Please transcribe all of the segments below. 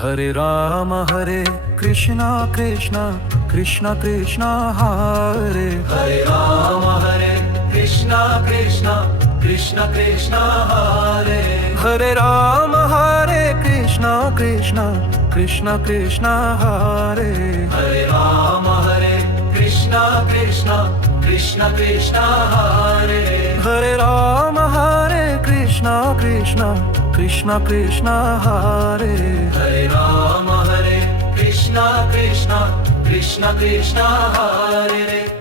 Hare Rama Hare Krishna Krishna Krishna Krishna Hare Hare Rama Hare Krishna Krishna Krishna Krishna Hare Hare Rama Hare Krishna Krishna Krishna Krishna Hare Hare Rama Hare Krishna Krishna Krishna Krishna Hare Hare Rama Hare Krishna Krishna Krishna Krishna Hare Hare Rama Hare Krishna Krishna Krishna Krishna Hare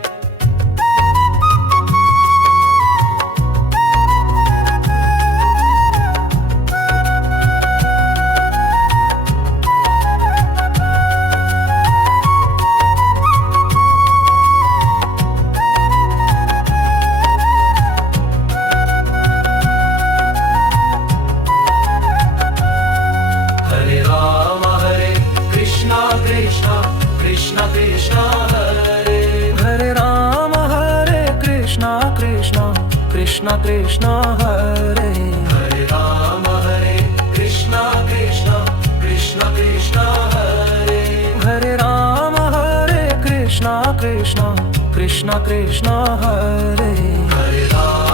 Hare Rama Hare Krishna Krishna Krishna Krishna Hare Hare Rama Hare Krishna Krishna Krishna Krishna Hare Hare Rama Hare Krishna Krishna Krishna Krishna Hare Hare Rama Hare Krishna Krishna Krishna Krishna Hare Hare Rama